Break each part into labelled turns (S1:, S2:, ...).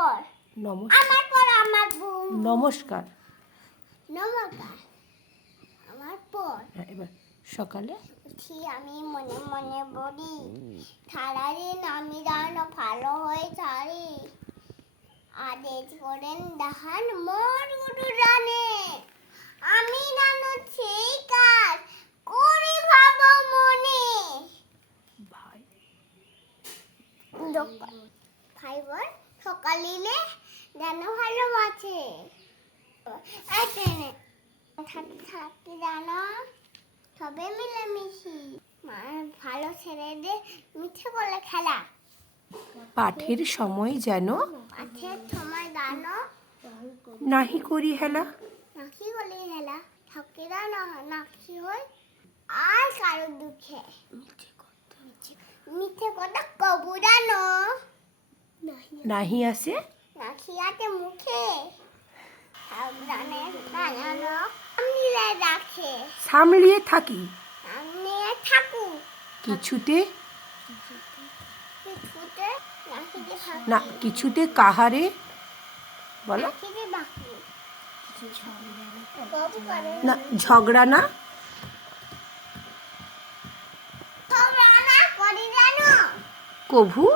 S1: পর।
S2: নমস্কার।
S1: আমার পর আমার বউ।
S2: নমস্কার।
S1: নমস্কার। আমার পর।
S2: হ্যাঁ এবার সকালে?
S1: উঠি আমি মনে মনে বলি সারাদিন আমি যেন ভালো হয়ে ছাড়ি আদেশ করেন দেখান মোর গুরু জানে। আমি জানো সেই কাজ করি ভাবো মনে।
S2: ভাই।
S1: ভাই বোন সকালিলে যেন ভালোবাসে এই ট্রেনে। থাকি থাকি জানো সবে মিলেমিশি। ভালো ছেলেদের মিঠে বলে খেলা।
S2: পাঠের সময় যেন
S1: মাঠের সময় জানো
S2: নাহি করি হেলা।
S1: নাকি বলে খেলা ঠাকুরা না নাকি হয় আর কারও দুঃখে। মিথ্যে কথা কবু জানো।
S2: নাহি
S1: আছে? মুখে। রাখে।
S2: সামলিয়ে থাকি? কিছুতে? না কিছুতে কাহারে? বলো। না ঝগড়া না?
S1: তবে না করি
S2: কভু?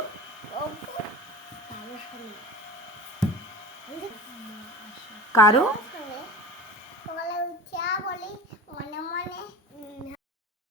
S2: কারও?